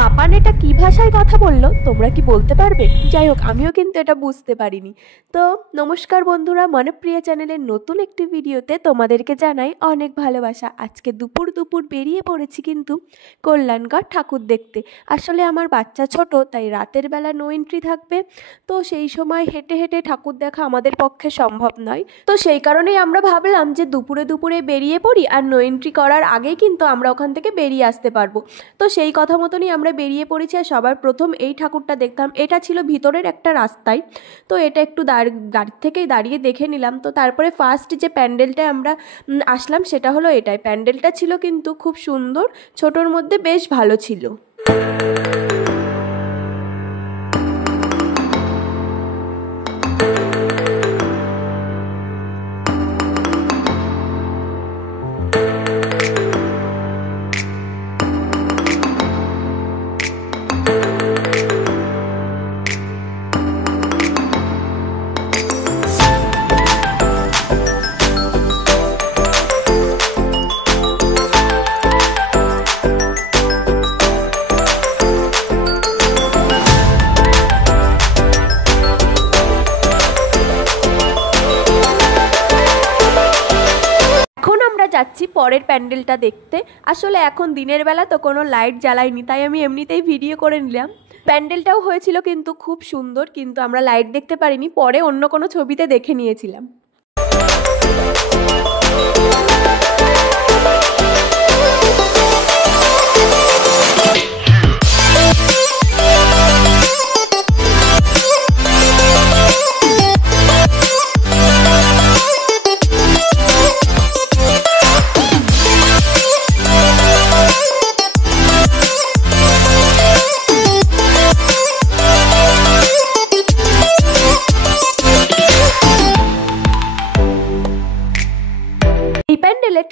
পাপান এটা কি ভাষায় কথা বললো তোমরা কি বলতে পারবে? যাই হোক, আমিও কিন্তু এটা বুঝতে পারিনি। তো নমস্কার বন্ধুরা, মনপ্রিয়া চ্যানেলের নতুন একটি ভিডিওতে তোমাদেরকে জানাই অনেক ভালোবাসা। আজকে দুপুর বেরিয়ে পড়েছি কিন্তু কল্যাণগড় ঠাকুর দেখতে। আসলে আমার বাচ্চা ছোট, তাই রাতের বেলা নো এন্ট্রি থাকবে, তো সেই সময় হেঁটে হেঁটে ঠাকুর দেখা আমাদের পক্ষে সম্ভব নয়। তো সেই কারণেই আমরা ভাবলাম যে দুপুরে বেরিয়ে পড়ি, আর নো এন্ট্রি করার আগেই কিন্তু আমরা ওখান থেকে বেরিয়ে আসতে পারবো। তো সেই কথা মতনই আমরা বেরিয়ে পড়েছি। আর সবার প্রথম এই ঠাকুরটা দেখতাম, এটা ছিল ভিতরের একটা রাস্তায়, তো এটা একটু গাড়ি থেকেই দাঁড়িয়ে দেখে নিলাম। তো তারপরে ফার্স্ট যে প্যান্ডেলটায় আমরা আসলাম সেটা হলো এটাই। প্যান্ডেলটা ছিল কিন্তু খুব সুন্দর, ছোটোর মধ্যে বেশ ভালো ছিল। যাচ্ছি পরের প্যান্ডেলটা দেখতে। আসলে এখন দিনের বেলা তো কোনো লাইট জ্বালাইনি, তাই আমি এমনিতেই ভিডিও করে নিলাম। প্যান্ডেলটাও হয়েছিল কিন্তু খুব সুন্দর, কিন্তু আমরা লাইট দেখতে পারিনি, পরে অন্য কোনো ছবিতে দেখে নিয়েছিলাম।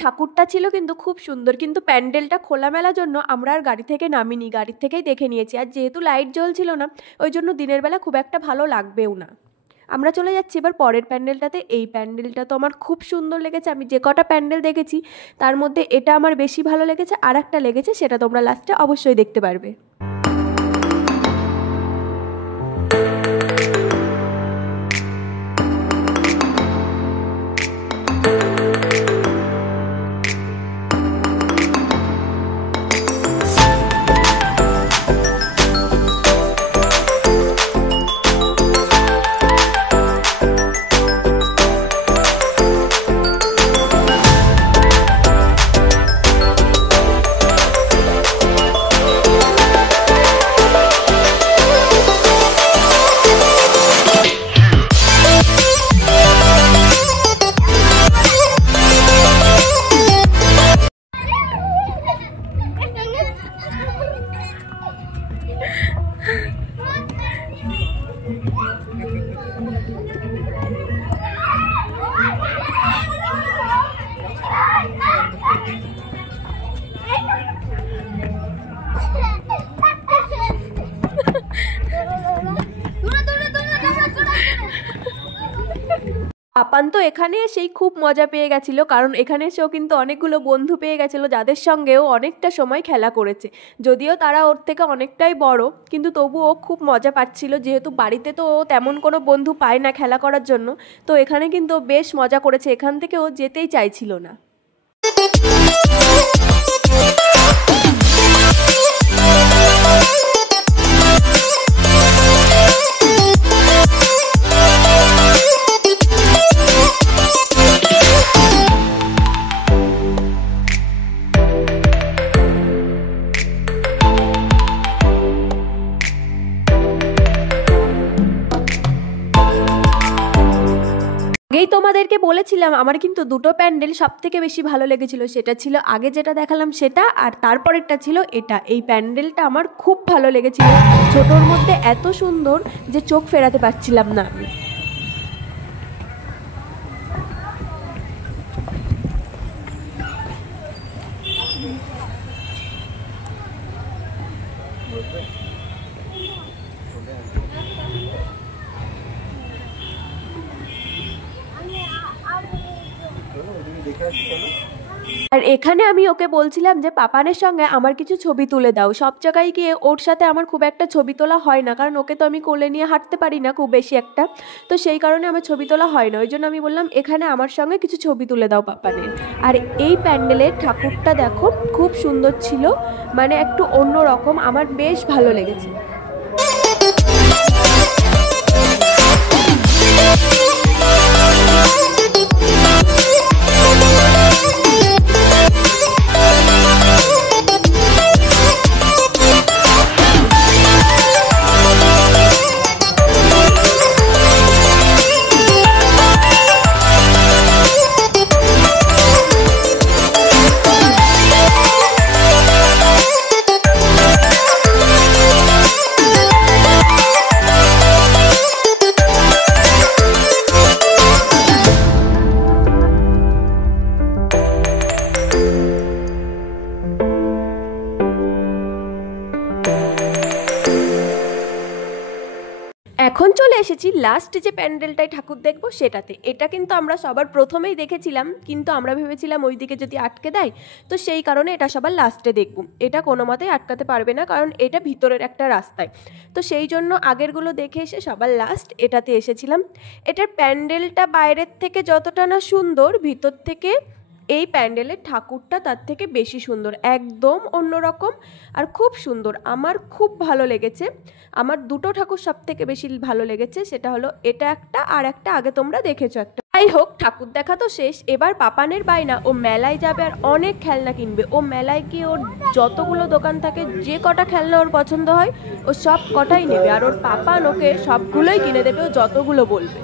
ঠাকুরটা ছিল কিন্তু খুব সুন্দর, কিন্তু প্যান্ডেলটা খোলামেলার জন্য আমরা আর গাড়ি থেকে নামিনি, গাড়ি থেকেই দেখে নিয়েছি। আর যেহেতু লাইট জ্বলছিল না, ওই জন্য দিনের বেলা খুব একটা ভালো লাগবেও না। আমরা চলে যাচ্ছি এবার পরের প্যান্ডেলটাতে। এই প্যান্ডেলটা তো আমার খুব সুন্দর লেগেছে। আমি যে কটা প্যান্ডেল দেখেছি তার মধ্যে এটা আমার বেশি ভালো লেগেছে। আর একটা লেগেছে, সেটা তোমরা লাস্টে অবশ্যই দেখতে পারবে। পাপান তো এখানে এসেই খুব মজা পেয়ে গেছিলো, কারণ এখানে এসেও কিন্তু অনেকগুলো বন্ধু পেয়ে গেছিলো যাদের সঙ্গেও অনেকটা সময় খেলা করেছে। যদিও তারা ওর থেকে অনেকটাই বড়, কিন্তু তবুও খুব মজা পাচ্ছিল। যেহেতু বাড়িতে তো ও তেমন কোনো বন্ধু পায় না খেলা করার জন্য, তো এখানে কিন্তু বেশ মজা করেছে। এখান থেকে ও যেতেই চাইছিল না। আগেই তোমাদেরকে বলেছিলাম আমার কিন্তু দুটো প্যান্ডেল সব থেকে বেশি ভালো লেগেছিল। সেটা ছিল আগে যেটা দেখালাম সেটা, আর তারপরেরটা ছিল এটা। এই প্যান্ডেলটা আমার খুব ভালো লেগেছিল। ছোটোর মধ্যে এত সুন্দর যে চোখ ফেরাতে পারছিলাম না আমি। देखा चलो আর এখানে আমি ওকে বলছিলাম যে পাপানের সঙ্গে আমার কিছু ছবি তুলে দাও। সব জায়গায় গিয়ে ওর সাথে আমার খুব একটা ছবি তোলা হয় না, কারণ ওকে তো আমি কোলে নিয়ে হাঁটতে পারি না খুব বেশি একটা, তো সেই কারণে আমার ছবি তোলা হয় না। ওই জন্য আমি বললাম এখানে আমার সঙ্গে কিছু ছবি তুলে দাও পাপানের। আর এই প্যান্ডেলের ঠাকুরটা দেখো খুব সুন্দর ছিল, মানে একটু অন্য রকম, আমার বেশ ভালো লেগেছে। এখন চলে এসেছি লাস্ট যে প্যান্ডেলটায় ঠাকুর দেখবো সেটাতে। এটা কিন্তু আমরা সবার প্রথমেই দেখেছিলাম, কিন্তু আমরা ভেবেছিলাম ওইদিকে যদি আটকে দেয়, তো সেই কারণে এটা সবার লাস্টে দেখব। এটা কোনো মতেই আটকাতে পারবে না, কারণ এটা ভিতরের একটা রাস্তায়, তো সেই জন্য আগেরগুলো দেখে এসে সবার লাস্ট এটাতে এসেছিলাম। এটার প্যান্ডেলটা বাইরের থেকে যতটা না সুন্দর, ভিতর থেকে এই প্যান্ডেলের ঠাকুরটা তার থেকে বেশি সুন্দর, একদম অন্যরকম আর খুব সুন্দর। আমার খুব ভালো লেগেছে। আমার দুটো ঠাকুর সব থেকে বেশি ভালো লেগেছে, সেটা হলো এটা একটা, আর একটা আগে তোমরা দেখেছো একটা। যাই হোক, ঠাকুর দেখা তো শেষ। এবার পাপানের বায়না ও মেলায় যাবে আর অনেক খেলনা কিনবে। ও মেলায় গিয়ে ওর যতগুলো দোকান থাকে, যে কটা খেলনা ওর পছন্দ হয় ও সব কটাই নেবে, আর ওর পাপান ওকে সবগুলোই কিনে দেবে ও যতগুলো বলবে।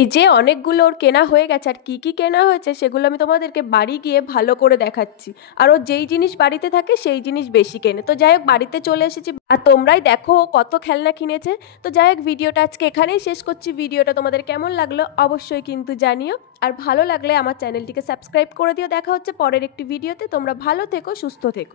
এই যে অনেকগুলো ওর কেনা হয়ে গেছে, আর কি কি কেনা হয়েছে সেগুলো আমি তোমাদেরকে বাড়ি গিয়ে ভালো করে দেখাচ্ছি। আর ও যেই জিনিস বাড়িতে থাকে সেই জিনিস বেশি কেনে। তো যাই হোক, বাড়িতে চলে এসেছি আর তোমরাই দেখো ও কত খেলনা কিনেছে। তো যাই হোক, ভিডিওটা আজকে এখানেই শেষ করছি। ভিডিওটা তোমাদের কেমন লাগলো অবশ্যই কিন্তু জানিও, আর ভালো লাগলে আমার চ্যানেলটিকে সাবস্ক্রাইব করে দিও। দেখা হচ্ছে পরের একটি ভিডিওতে। তোমরা ভালো থেকো, সুস্থ থেকো।